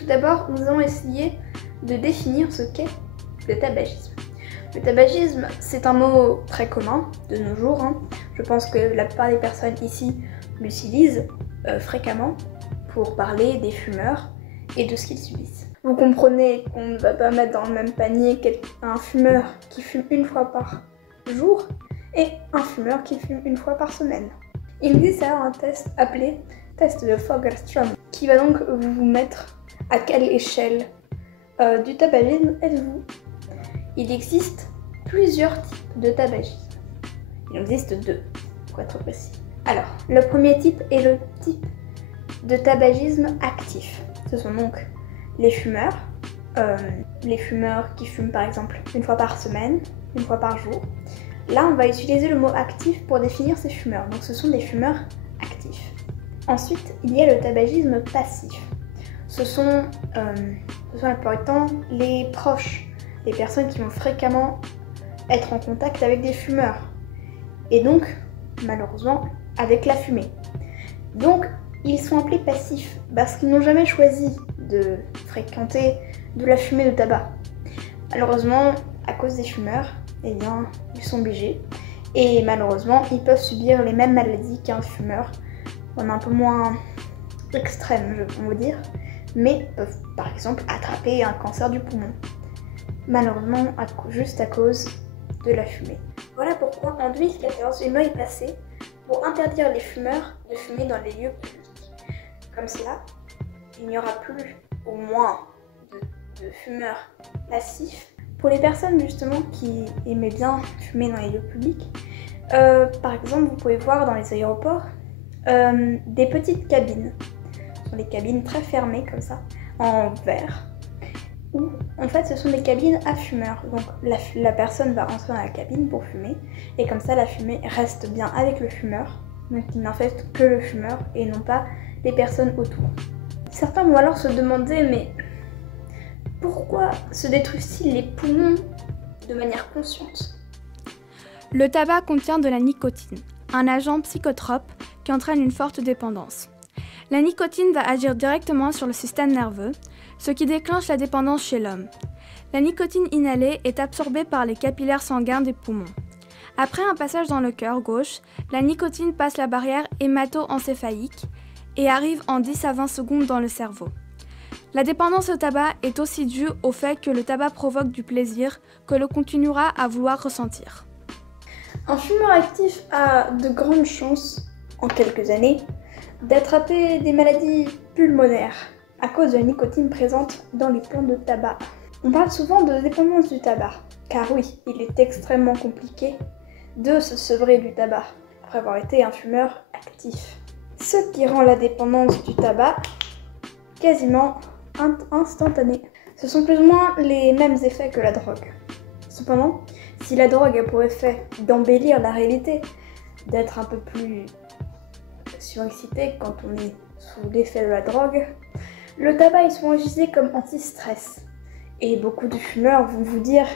Tout d'abord, nous allons essayer de définir ce qu'est le tabagisme. Le tabagisme, c'est un mot très commun de nos jours. Je pense que la plupart des personnes ici l'utilisent fréquemment pour parler des fumeurs et de ce qu'ils subissent. Vous comprenez qu'on ne va pas mettre dans le même panier un fumeur qui fume une fois par jour et un fumeur qui fume une fois par semaine. Il existe alors un test appelé test de Fogelstrom qui va donc vous mettre à quelle échelle du tabagisme êtes-vous. Il existe plusieurs types de tabagisme. Il en existe deux, pour être précis. Alors, le premier type est le type de tabagisme actif. Ce sont donc les fumeurs qui fument par exemple une fois par semaine, une fois par jour. Là, on va utiliser le mot actif pour définir ces fumeurs. Donc, ce sont des fumeurs actifs. Ensuite, il y a le tabagisme passif. Ce sont la plupart du temps les proches, les personnes qui vont fréquemment être en contact avec des fumeurs. Et donc, malheureusement, avec la fumée. Donc, ils sont appelés passifs parce qu'ils n'ont jamais choisi de fréquenter de la fumée de tabac. Malheureusement, à cause des fumeurs, eh bien, ils sont obligés. Et malheureusement, ils peuvent subir les mêmes maladies qu'un fumeur. On est un peu moins extrême, on va dire, mais peuvent par exemple attraper un cancer du poumon. Malheureusement, juste à cause de la fumée. Voilà pourquoi en 2014, une loi est passée pour interdire les fumeurs de fumer dans les lieux publics. Comme cela, il n'y aura plus au moins de fumeurs passifs. Pour les personnes justement qui aimaient bien fumer dans les lieux publics, par exemple, vous pouvez voir dans les aéroports des petites cabines. Ce sont des cabines très fermées comme ça, en verre. Où en fait ce sont des cabines à fumeurs. Donc la personne va entrer dans la cabine pour fumer et comme ça la fumée reste bien avec le fumeur. Donc il n'infecte que le fumeur et non pas les personnes autour. Certains vont alors se demander mais pourquoi se détruisent-ils les poumons de manière consciente? Le tabac contient de la nicotine, un agent psychotrope qui entraîne une forte dépendance. La nicotine va agir directement sur le système nerveux, ce qui déclenche la dépendance chez l'homme. La nicotine inhalée est absorbée par les capillaires sanguins des poumons. Après un passage dans le cœur gauche, la nicotine passe la barrière hémato-encéphalique et arrive en 10 à 20 secondes dans le cerveau. La dépendance au tabac est aussi due au fait que le tabac provoque du plaisir que l'on continuera à vouloir ressentir. Un fumeur actif a de grandes chances, en quelques années, d'attraper des maladies pulmonaires à cause de la nicotine présente dans les plantes de tabac. On parle souvent de dépendance du tabac, car oui, il est extrêmement compliqué de se sevrer du tabac après avoir été un fumeur actif. Ce qui rend la dépendance du tabac quasiment instantanée. Ce sont plus ou moins les mêmes effets que la drogue. Cependant, si la drogue a pour effet d'embellir la réalité, d'être un peu plus surexcité quand on est sous l'effet de la drogue, le tabac est souvent utilisé comme anti-stress. Et beaucoup de fumeurs vont vous dire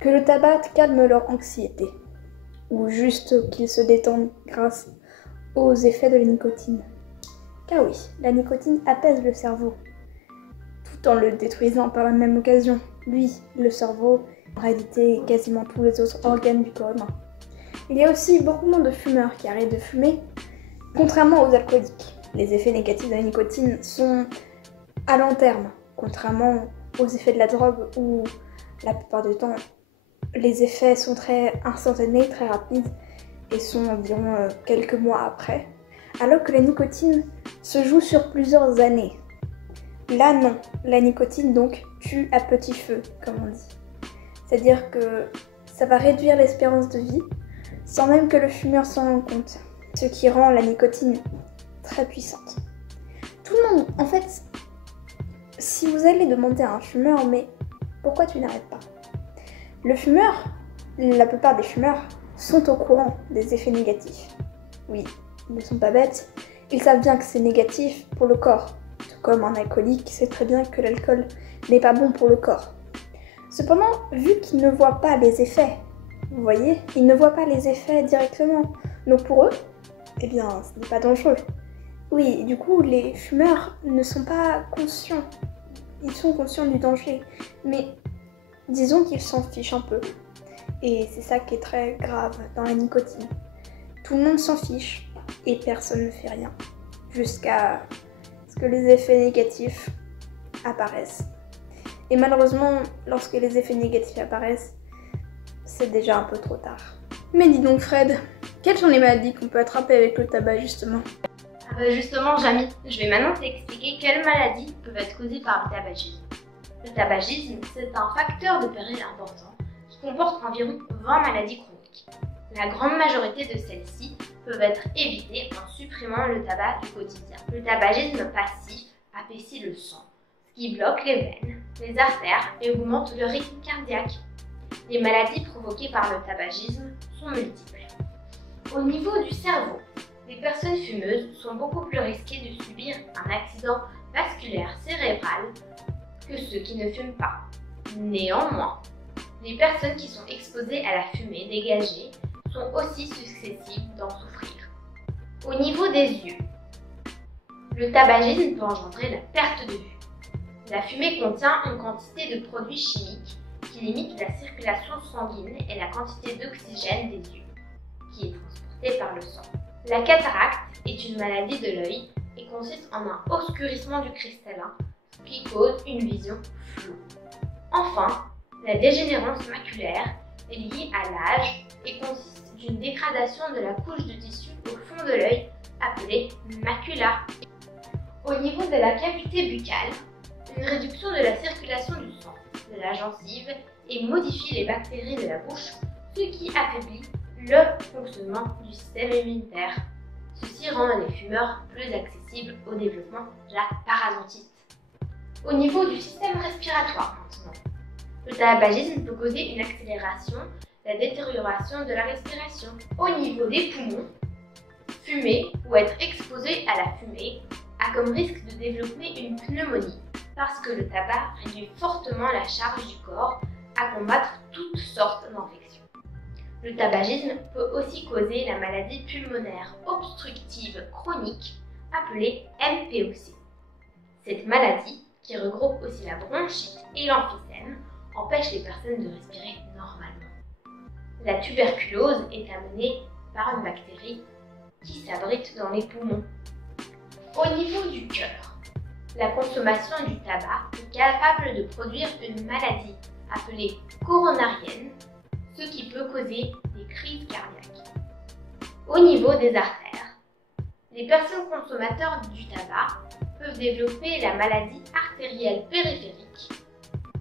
que le tabac calme leur anxiété, ou juste qu'ils se détendent grâce aux effets de la nicotine. Car oui, la nicotine apaise le cerveau, tout en le détruisant par la même occasion. Lui, le cerveau, en réalité, quasiment tous les autres organes du corps humain. Il y a aussi beaucoup moins de fumeurs qui arrêtent de fumer, contrairement aux alcooliques. Les effets négatifs de la nicotine sont à long terme, contrairement aux effets de la drogue où la plupart du temps les effets sont très instantanés, très rapides et sont environ quelques mois après, alors que la nicotine se joue sur plusieurs années. Là non, la nicotine donc tue à petit feu, comme on dit. C'est-à-dire que ça va réduire l'espérance de vie sans même que le fumeur s'en rende compte, ce qui rend la nicotine très puissante. Tout le monde, en fait, si vous allez demander à un fumeur, mais pourquoi tu n'arrêtes pas? Le fumeur, la plupart des fumeurs, sont au courant des effets négatifs. Oui, ils ne sont pas bêtes, ils savent bien que c'est négatif pour le corps. Tout comme un alcoolique sait très bien que l'alcool n'est pas bon pour le corps. Cependant, vu qu'ils ne voient pas les effets, vous voyez, ils ne voient pas les effets directement. Donc pour eux, eh bien, ce n'est pas dangereux. Oui, du coup, les fumeurs ne sont pas conscients ils sont conscients du danger, mais disons qu'ils s'en fichent un peu. Et c'est ça qui est très grave dans la nicotine. Tout le monde s'en fiche et personne ne fait rien, jusqu'à ce que les effets négatifs apparaissent. Et malheureusement, lorsque les effets négatifs apparaissent, c'est déjà un peu trop tard. Mais dis donc Fred, quelles sont les maladies qu'on peut attraper avec le tabac justement? Justement, Jamy, je vais maintenant t'expliquer quelles maladies peuvent être causées par le tabagisme. Le tabagisme, c'est un facteur de péril important qui comporte environ 20 maladies chroniques. La grande majorité de celles-ci peuvent être évitées en supprimant le tabac du quotidien. Le tabagisme passif épaissit le sang, ce qui bloque les veines, les artères et augmente le rythme cardiaque. Les maladies provoquées par le tabagisme sont multiples. Au niveau du cerveau, les personnes fumeuses sont beaucoup plus risquées de subir un accident vasculaire cérébral que ceux qui ne fument pas. Néanmoins, les personnes qui sont exposées à la fumée dégagée sont aussi susceptibles d'en souffrir. Au niveau des yeux, le tabagisme peut engendrer la perte de vue. La fumée contient une quantité de produits chimiques qui limitent la circulation sanguine et la quantité d'oxygène des yeux, qui est transportée par le sang. La cataracte est une maladie de l'œil et consiste en un oscurcissement du cristallin, ce qui cause une vision floue. Enfin, la dégénérescence maculaire est liée à l'âge et consiste d'une dégradation de la couche de tissu au fond de l'œil, appelée macula. Au niveau de la cavité buccale, une réduction de la circulation du sang, de la gencive et modifie les bactéries de la bouche, ce qui affaiblit le fonctionnement du système immunitaire. Ceci rend les fumeurs plus accessibles au développement de la parodontite. Au niveau du système respiratoire maintenant, le tabagisme peut causer une accélération, la détérioration de la respiration. Au niveau des poumons, fumer ou être exposé à la fumée a comme risque de développer une pneumonie parce que le tabac réduit fortement la charge du corps à combattre toutes sortes d'infections. Le tabagisme peut aussi causer la maladie pulmonaire obstructive chronique appelée MPOC. Cette maladie, qui regroupe aussi la bronchite et l'emphysème, empêche les personnes de respirer normalement. La tuberculose est amenée par une bactérie qui s'abrite dans les poumons. Au niveau du cœur, la consommation du tabac est capable de produire une maladie appelée coronarienne, ce qui peut causer des crises cardiaques. Au niveau des artères, les personnes consommateurs du tabac peuvent développer la maladie artérielle périphérique,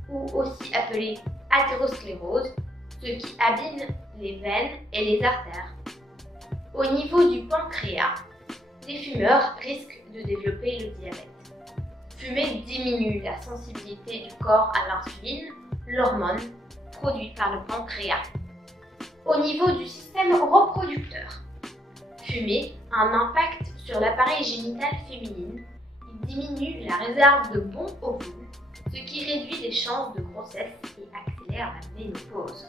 ou aussi appelée athérosclérose, ce qui abîme les veines et les artères. Au niveau du pancréas, les fumeurs risquent de développer le diabète. Fumer diminue la sensibilité du corps à l'insuline, l'hormone produite par le pancréas. Au niveau du système reproducteur, fumer a un impact sur l'appareil génital féminin. Il diminue la réserve de bons ovules, ce qui réduit les chances de grossesse et accélère la ménopause.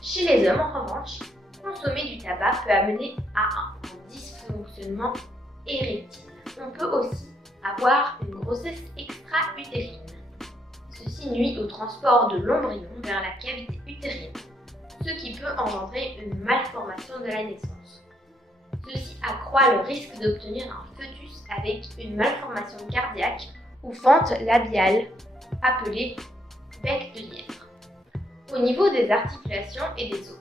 Chez les hommes, en revanche, consommer du tabac peut amener à un dysfonctionnement érectile. On peut aussi avoir une grossesse extra-utérine. Ceci nuit au transport de l'embryon vers la cavité utérine, ce qui peut engendrer une malformation de la naissance. Ceci accroît le risque d'obtenir un fœtus avec une malformation cardiaque ou fente labiale, appelée bec de lièvre. Au niveau des articulations et des os,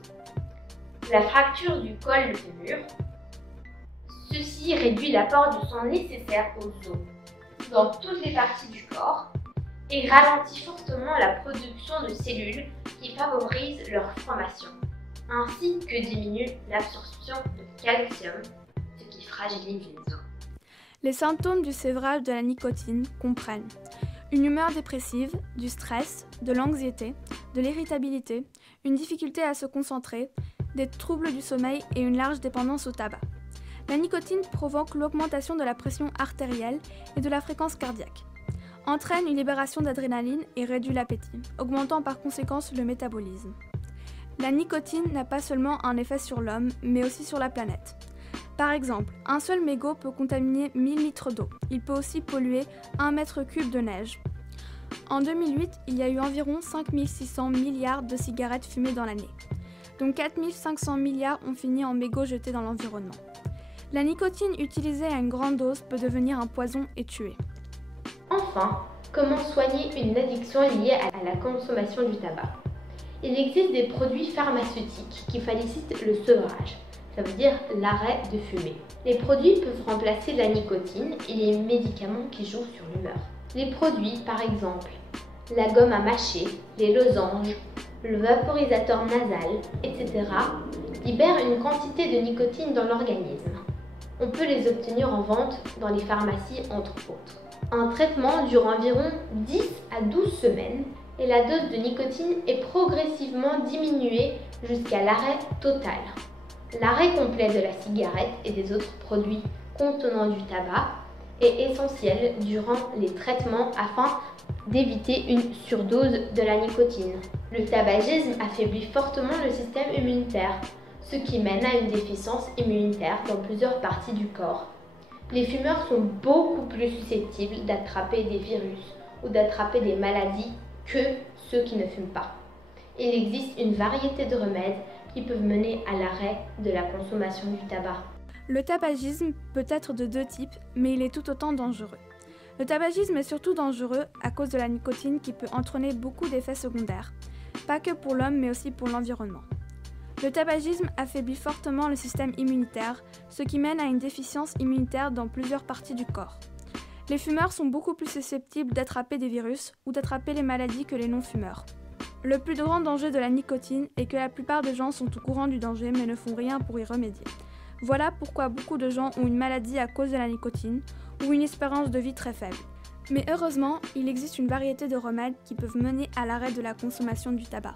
la fracture du col de fémur, ceci réduit l'apport du sang nécessaire aux os dans toutes les parties du corps et ralentit fortement la production de cellules qui favorisent leur formation, ainsi que diminue l'absorption de calcium, ce qui fragilise les os. Les symptômes du sévrage de la nicotine comprennent une humeur dépressive, du stress, de l'anxiété, de l'irritabilité, une difficulté à se concentrer, des troubles du sommeil et une large dépendance au tabac. La nicotine provoque l'augmentation de la pression artérielle et de la fréquence cardiaque, entraîne une libération d'adrénaline et réduit l'appétit, augmentant par conséquence le métabolisme. La nicotine n'a pas seulement un effet sur l'homme, mais aussi sur la planète. Par exemple, un seul mégot peut contaminer 1000 litres d'eau. Il peut aussi polluer 1 mètre cube de neige. En 2008, il y a eu environ 5 600 milliards de cigarettes fumées dans l'année, dont 4 500 milliards ont fini en mégots jetés dans l'environnement. La nicotine utilisée à une grande dose peut devenir un poison et tuer. Enfin, comment soigner une addiction liée à la consommation du tabac? Il existe des produits pharmaceutiques qui facilitent le sevrage, ça veut dire l'arrêt de fumer. Les produits peuvent remplacer la nicotine et les médicaments qui jouent sur l'humeur. Les produits, par exemple, la gomme à mâcher, les losanges, le vaporisateur nasal, etc., libèrent une quantité de nicotine dans l'organisme. On peut les obtenir en vente dans les pharmacies entre autres. Un traitement dure environ 10 à 12 semaines et la dose de nicotine est progressivement diminuée jusqu'à l'arrêt total. L'arrêt complet de la cigarette et des autres produits contenant du tabac est essentiel durant les traitements afin d'éviter une surdose de la nicotine. Le tabagisme affaiblit fortement le système immunitaire, ce qui mène à une déficience immunitaire dans plusieurs parties du corps. Les fumeurs sont beaucoup plus susceptibles d'attraper des virus ou d'attraper des maladies que ceux qui ne fument pas. Il existe une variété de remèdes qui peuvent mener à l'arrêt de la consommation du tabac. Le tabagisme peut être de deux types, mais il est tout autant dangereux. Le tabagisme est surtout dangereux à cause de la nicotine qui peut entraîner beaucoup d'effets secondaires, pas que pour l'homme mais aussi pour l'environnement. Le tabagisme affaiblit fortement le système immunitaire, ce qui mène à une déficience immunitaire dans plusieurs parties du corps. Les fumeurs sont beaucoup plus susceptibles d'attraper des virus ou d'attraper les maladies que les non-fumeurs. Le plus grand danger de la nicotine est que la plupart des gens sont au courant du danger mais ne font rien pour y remédier. Voilà pourquoi beaucoup de gens ont une maladie à cause de la nicotine ou une espérance de vie très faible. Mais heureusement, il existe une variété de remèdes qui peuvent mener à l'arrêt de la consommation du tabac.